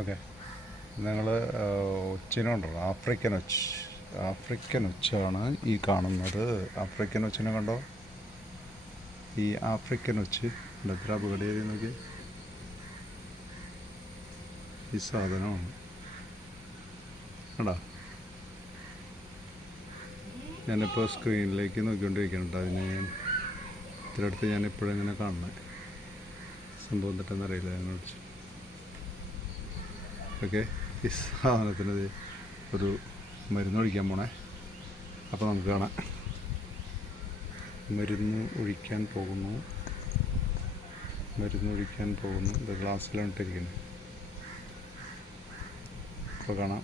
Okay, നിങ്ങൾ ഒച്ചിനുണ്ടല്ലോ, African ഒച്ചാണ് ഈ കാണുന്നത്. ആഫ്രിക്കൻ ഒച്ചിനെ കണ്ടോ? ഈ ആഫ്രിക്കൻ ഒച്ച് എത്ര അപകടം നോക്കി. ഈ സാധനമാണ് കണ്ടോ? ഞാനിപ്പോൾ സ്ക്രീനിലേക്ക് നോക്കിക്കൊണ്ടിരിക്കുന്നുണ്ട്. അതിന് ഇത്ര അടുത്ത് ഞാൻ ഇപ്പോഴെങ്ങനെ കാണുന്നത് സംഭവം തെറ്റെന്നറിയില്ല. ഞാൻ ഓക്കെ, ഈ സാധനത്തിന് ഒരു മരുന്ന് ഒഴിക്കാൻ പോണേ. അപ്പോൾ നമുക്ക് കാണാം. മരുന്ന് ഒഴിക്കാൻ പോകുന്നു. ഇത് ഗ്ലാസ്സിലാണ് ഇട്ടിരിക്കുന്നത്. അപ്പോൾ കാണാം.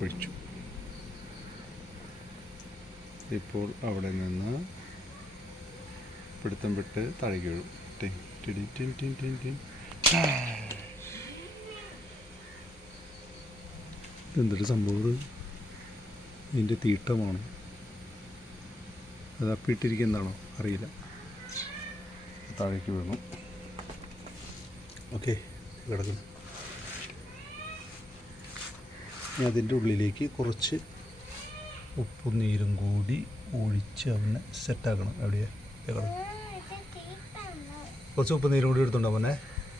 ഒഴിച്ചു. ഇപ്പോൾ അവിടെ നിന്ന് പിടുത്തം വിട്ട് താഴേക്ക് വീഴും. എന്തൊരു സംഭവം! ഇതിൻ്റെ തീട്ടമാണ്. അത് അപ്പിട്ടിരിക്കുന്നതാണോ അറിയില്ല. താഴേക്ക് വീണു. ഓക്കെ, കിടക്കുന്നു. അതിൻ്റെ ഉള്ളിലേക്ക് കുറച്ച് ഉപ്പും നീരും കൂടി ഒഴിച്ച് അവനെ സെറ്റാക്കണം. എവിടെയാണ് കിടക്കണം? കുറച്ച് ഉപ്പ് നീരും കൂടി എടുത്തുണ്ടോ അവനെ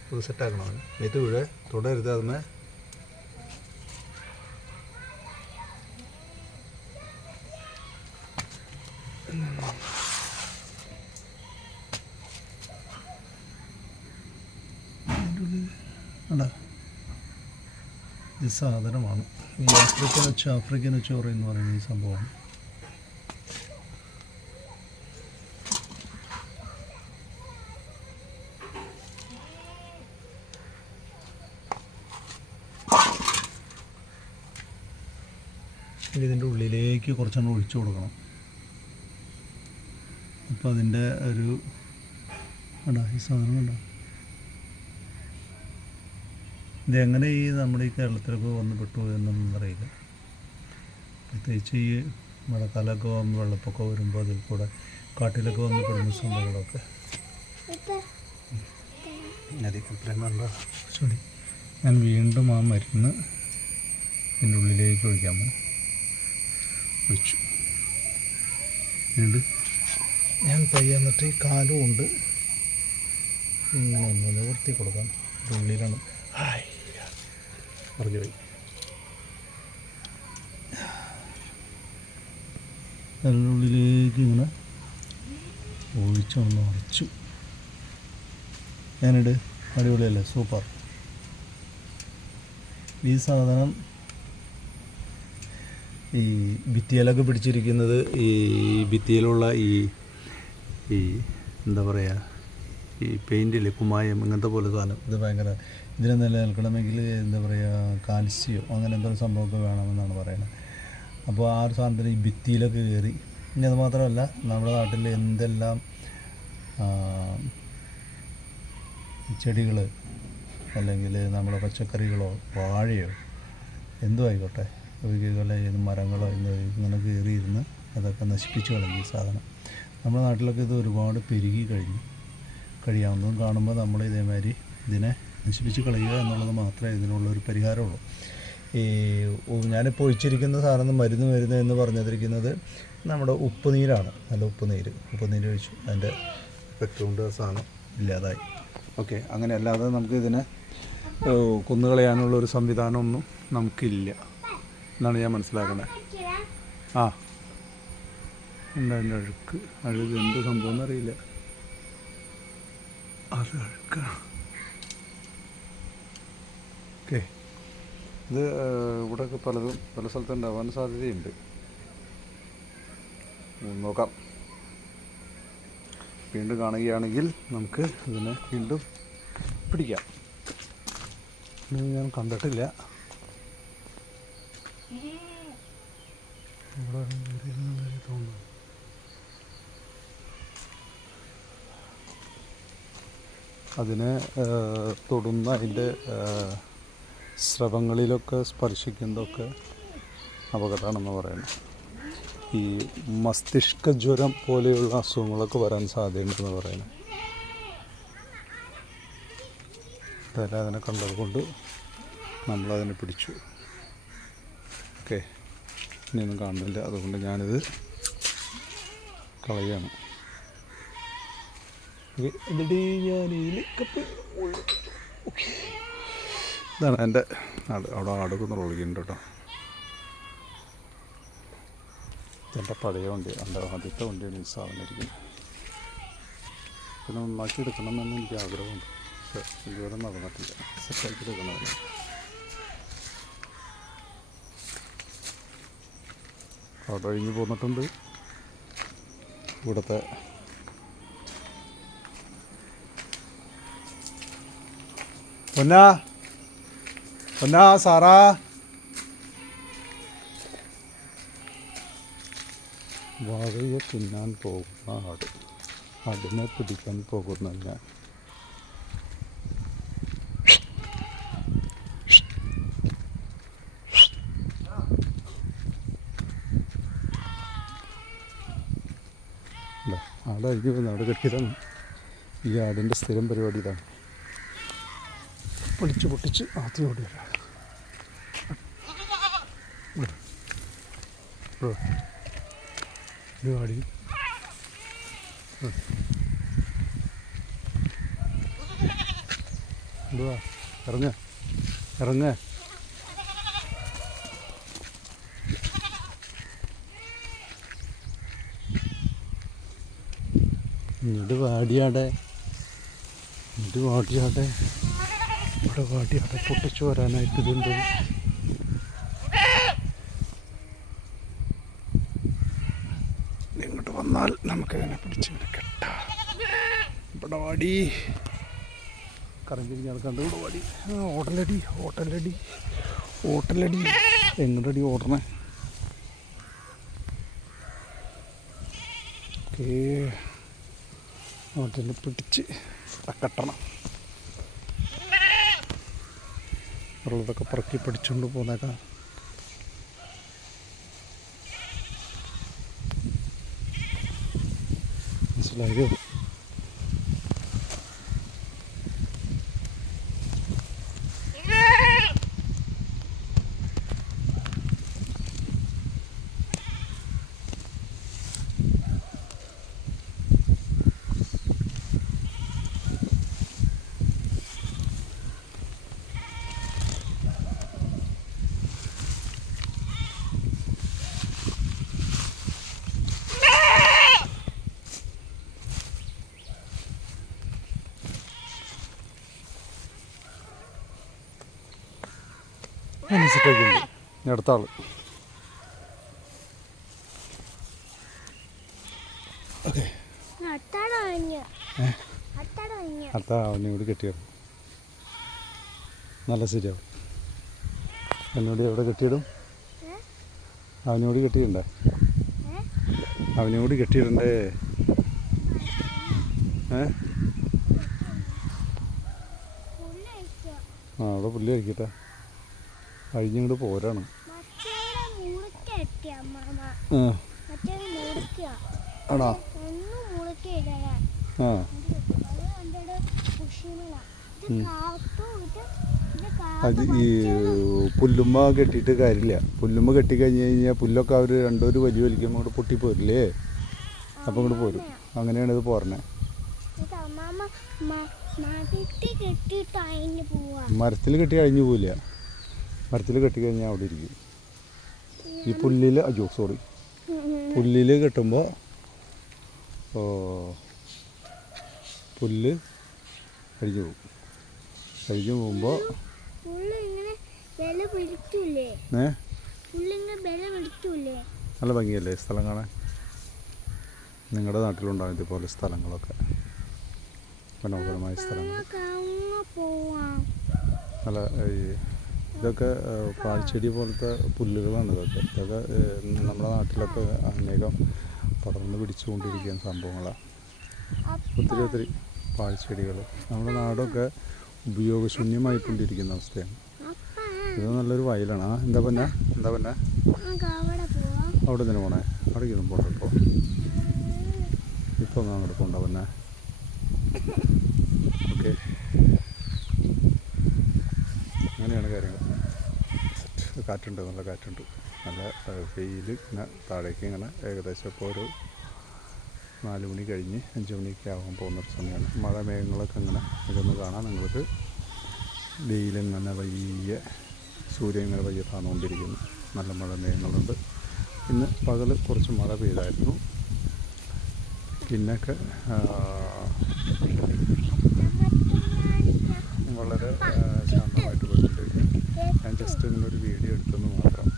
അത് സെറ്റാക്കണം. അവനെ മേത്ത് വീഴേ, തുടരുത്. അതിനെ അല്ല, ഈ സാധനമാണ് ഈ ആഫ്രിക്കൻ ഒച്ച് എന്ന് പറയുന്ന ഈ സംഭവമാണ്. ഇതിൻ്റെ ഉള്ളിലേക്ക് കുറച്ചെണ്ണം ഒഴിച്ചു കൊടുക്കണം. അപ്പോൾ അതിൻ്റെ ഒരു ഈ സാധനം കണ്ടോ? ഇതെങ്ങനെ നമ്മുടെ ഈ കേരളത്തിലൊക്കെ വന്ന് പെട്ടു എന്നൊന്നും അറിയില്ല. പ്രത്യേകിച്ച് ഈ മഴക്കാലമൊക്കെ വന്ന് വെള്ളപ്പൊക്കം വരുമ്പോൾ അതിൽ കൂടെ കാട്ടിലൊക്കെ വന്ന് പെടുന്ന സംഭവങ്ങളൊക്കെ സോറി. ഞാൻ വീണ്ടും ആ മരുന്ന് ഇതിൻ്റെ ഉള്ളിലേക്ക് ഒഴിക്കാൻ പോകും. ഒഴിച്ചു. വീണ്ടും ഞാൻ എന്നിട്ട് ഈ കാലും കൊണ്ട് ഇങ്ങനെ ഒന്ന് നിവർത്തി കൊടുക്കാം. ഉള്ളിലാണ് പറഞ്ഞു പോയി. അതിനുള്ളിലേക്ക് ഇങ്ങനെ ഒഴിച്ചൊന്ന് അടച്ചു. ഞാനിട് അടിപൊളിയല്ലേ, സൂപ്പർ. ഈ സാധനം ഈ ഭിത്തിയിലൊക്കെ പിടിച്ചിരിക്കുന്നത്, ഈ ഭിത്തിയിലുള്ള ഈ എന്താ പറയുക, ഈ പെയിൻറ്റില്ലേ, കുമ്മായം, അങ്ങനത്തെ പോലെ സാധനം. ഇത് ഭയങ്കര ഇതിനെ നിലനിൽക്കണമെങ്കിൽ എന്താ പറയുക, കാൽസ്യോ അങ്ങനെ എന്തൊരു സംഭവമൊക്കെ വേണമെന്നാണ് പറയുന്നത്. അപ്പോൾ ആ ഒരു സാധനത്തിന് ഈ ഭിത്തിയിലൊക്കെ കയറി. ഇനി അത് മാത്രമല്ല, നമ്മുടെ നാട്ടിൽ എന്തെല്ലാം ചെടികൾ അല്ലെങ്കിൽ നമ്മുടെ പച്ചക്കറികളോ വാഴയോ എന്തോ ആയിക്കോട്ടെ, ഒഴികെ മരങ്ങളോ ഇങ്ങനെ കയറിയിരുന്ന് അതൊക്കെ നശിപ്പിച്ച് കളയും ഈ സാധനം. നമ്മുടെ നാട്ടിലൊക്കെ ഇത് ഒരുപാട് പെരുകി കഴിയാവുന്നതും കാണുമ്പോൾ നമ്മൾ ഇതേമാതിരി ഇതിനെ നശിപ്പിച്ച് കളയുക എന്നുള്ളത് മാത്രമേ ഇതിനുള്ളൊരു പരിഹാരമുള്ളൂ. ഞാനിപ്പോൾ ഒഴിച്ചിരിക്കുന്ന സാധനം മരുന്ന് എന്ന് പറഞ്ഞിരിക്കുന്നത് നമ്മുടെ ഉപ്പുനീരാണ്. നല്ല ഉപ്പുനീര് ഒഴിച്ചു. അതിൻ്റെ എഫക്റ്റ് കൊണ്ട് സാധനം ഇല്ലാതായി. ഓക്കെ, അങ്ങനെ അല്ലാതെ നമുക്ക് ഇതിനെ കൊന്നുകളയാനുള്ളൊരു സംവിധാനമൊന്നും നമുക്കില്ല എന്നാണ് ഞാൻ മനസ്സിലാക്കുന്നത്. എന്താ അതിൻ്റെ അഴുക്ക് എന്ത് സംഭവം എന്നറിയില്ല. അത് അഴുക്കാണ്. ഓക്കെ, ഇത് ഇവിടെയൊക്കെ പല സ്ഥലത്തും ഉണ്ടാവാൻ സാധ്യതയുണ്ട്. നോക്കാം. വീണ്ടും കാണുകയാണെങ്കിൽ നമുക്ക് ഇതിനെ വീണ്ടും പിടിക്കാം. ഞാൻ കണ്ടിട്ടില്ല. തോന്നുന്നു അതിനെ തൊടുന്ന അതിൻ്റെ സ്രവങ്ങളിലൊക്കെ സ്പർശിക്കുന്നതൊക്കെ അപകടമാണെന്ന് പറയുന്നത്. ഈ മസ്തിഷ്ക ജ്വരം പോലെയുള്ള അസുഖങ്ങളൊക്കെ വരാൻ സാധ്യതയുണ്ടെന്ന് പറയുന്നത്. തല അതിനെ കണ്ടതുകൊണ്ട് നമ്മളതിനെ പിടിച്ചു. ഓക്കെ, ഇനിയൊന്നും കാണുന്നില്ല, അതുകൊണ്ട് ഞാനിത് കളയാണ്. എന്നിട്ട് ഞാൻ ഓക്കെ, ഇതാണ് എൻ്റെ ആട്. അവിടെ ആടൊക്കെ റോളിക്കുന്നുണ്ട് കേട്ടോ. ഇതെൻ്റെ പഴയ വണ്ടി, എൻ്റെ ആദ്യത്തെ വണ്ടിയാണ് ഈ സാധനം ഇരിക്കുന്നത്. പിന്നെ നന്നാക്കി എടുക്കണമെന്ന് എനിക്ക് ആഗ്രഹമുണ്ട്, പക്ഷേ ഇതുവരെ നടന്നിട്ടില്ല. സെറ്റാക്കി എടുക്കണമെന്ന്. അവിടെ കഴിഞ്ഞ് പോന്നിട്ടുണ്ട്. ഇവിടുത്തെ പൊന്നാ സാറാ, വാഴയെ തിന്നാൻ പോകുന്ന ആട്, അതിനെ പിടിക്കാൻ പോകുന്ന ഞാൻ. ആടായിരിക്കും പോകുന്നത്, ആട് കെട്ടിയതാണ്. ഈ ആടിൻ്റെ സ്ഥിരം പരിപാടി ഇതാണ്. പൊളിച്ച് പൊട്ടിച്ച് ആദ്യം ഓടി വരാം. പരിപാടി എന്തുവാ, ഇറങ്ങ ഇങ്ങോട്ട് വാടിയാടെ, ഇവിടെ വാടിയാടെ പൊട്ടിച്ചു വരാനായിട്ട് ഇതെന്തോ. ഇങ്ങോട്ട് വന്നാൽ നമുക്കതിനെ പിടിച്ചിങ്ങനെ കെട്ടാം. ഇവിടെ വാടി, കറങ്ങിരിഞ്ഞാൽ കണ്ട് ഇവിടെ വാടി. ഓട്ടലടി എങ്ങോട്ടടി ഓടണേ? ഓക്കേ, അതിനെ പിടിച്ച് കെട്ടണം. ഉള്ളതൊക്കെ പറക്കി പിടിച്ചുകൊണ്ട് പോന്നേക്കാം. മനസ്സിലായോ? സെറ്റാക്കിയിട്ടുണ്ട്. ഇനി അടുത്ത ആൾ. ഓക്കെ, അടുത്ത അവനെ കൂടി കെട്ടിയിടും. നല്ല ശരിയാവും. എന്നോട് എവിടെ കെട്ടിയിടും? അവനോട് കെട്ടിയിടണ്ടേ? അവനോട് കെട്ടിയിടണ്ടേ? അവിടെ പുല്ല് കഴിക്കട്ടെ. കഴിഞ്ഞിങ്ങോട്ട് പോരാണ്. ആണോ? അത് ഈ പുല്ലുമ്മ കെട്ടിയിട്ട് കാര്യമില്ല. പുല്ലുമ്മ കെട്ടിക്കഴിഞ്ഞ് കഴിഞ്ഞാൽ പുല്ലൊക്കെ അവർ രണ്ടൊരു വലിയ വലിക്കുമ്പോൾ ഇങ്ങോട്ട് പൊട്ടിപ്പോരില്ലേ? അപ്പം ഇങ്ങോട്ട് പോരും. അങ്ങനെയാണ് ഇത് പോരണേ. മരത്തിൽ കെട്ടി കഴിഞ്ഞു പോവില്ല. മരത്തിൽ കെട്ടിക്കഴിഞ്ഞാൽ അവിടെ ഇരിക്കും. ഈ പുല്ലിൽ പുല്ലിൽ കെട്ടുമ്പോൾ പുല്ല് കഴിഞ്ഞു പോകും. കഴിഞ്ഞു പോകുമ്പോൾ നല്ല ഭംഗിയല്ലേ സ്ഥലം കാണാൻ? നിങ്ങളുടെ നാട്ടിലുണ്ടാകും ഇതുപോലെ സ്ഥലങ്ങളൊക്കെ, മനോഹരമായ സ്ഥലങ്ങൾ. നല്ല ഇതൊക്കെ പാഴ്ചെടി പോലത്തെ പുല്ലുകളാണ്. ഇതൊക്കെ നമ്മുടെ നാട്ടിലൊക്കെ അനേകം പടർന്ന് പിടിച്ചുകൊണ്ടിരിക്കുന്ന സംഭവങ്ങളാണ്. ഒത്തിരി പാഴ്ചെടികൾ നമ്മുടെ നാടൊക്കെ ഉപയോഗശൂന്യമായിക്കൊണ്ടിരിക്കുന്ന അവസ്ഥയാണ്. ഇത് നല്ലൊരു വയലാണ്. എന്താ പിന്നെ അവിടെ തന്നെ പോണേ? അവിടേക്കൊന്നും പോകണ്ട കേട്ടോ. ഇപ്പം അങ്ങോട്ട് പോകണ്ട പിന്നെ. ഓക്കെ. കാറ്റുണ്ട്, നല്ല കാറ്റുണ്ട്. നല്ല വെയിൽ ഇങ്ങനെ താഴേക്ക് ഇങ്ങനെ ഏകദേശം ഇപ്പോൾ ഒരു 4 മണി കഴിഞ്ഞ് 5 മണിയൊക്കെ ആകാൻ പോകുന്നൊരു സമയമാണ്. മഴ മേഘങ്ങളൊക്കെ ഇങ്ങനെ ഇതൊന്ന് കാണാൻ നിങ്ങൾക്ക്. വെയിലിങ്ങനെ വയ്യ, സൂര്യൻ ഇങ്ങനെ വയ്യ താന്നുകൊണ്ടിരിക്കുന്നു. നല്ല മഴ മേഘങ്ങളുണ്ട്. ഇന്ന് പകൽ കുറച്ച് മഴ പെയ്തായിരുന്നു. പിന്നൊക്കെ വളരെ ശാന്തമായിട്ട് പോയിക്കൊണ്ടിരിക്കും. ഞാൻ ജസ്റ്റ് ഇങ്ങനെ ഒരു വീഡിയോ എടുത്തെന്ന് മാത്രം.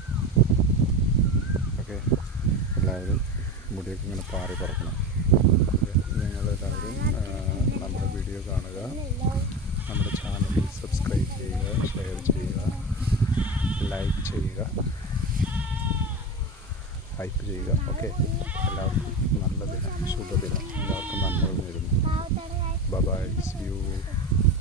ഓക്കെ, എല്ലാവരും മുടിയൊക്കെ ഇങ്ങനെ പാറി പറക്കണം. നിങ്ങളെല്ലാവരും നമ്മുടെ വീഡിയോ കാണുക, നമ്മുടെ ചാനൽ സബ്സ്ക്രൈബ് ചെയ്യുക, ഷെയർ ചെയ്യുക, ലൈക്ക് ചെയ്യുക, ഹൈപ്പ് ചെയ്യുക. ഓക്കെ, എല്ലാവർക്കും നല്ല ദിനം, ശുഭദിനം, എല്ലാവർക്കും നന്മകൾ നേരുന്നു. Bye bye, see U.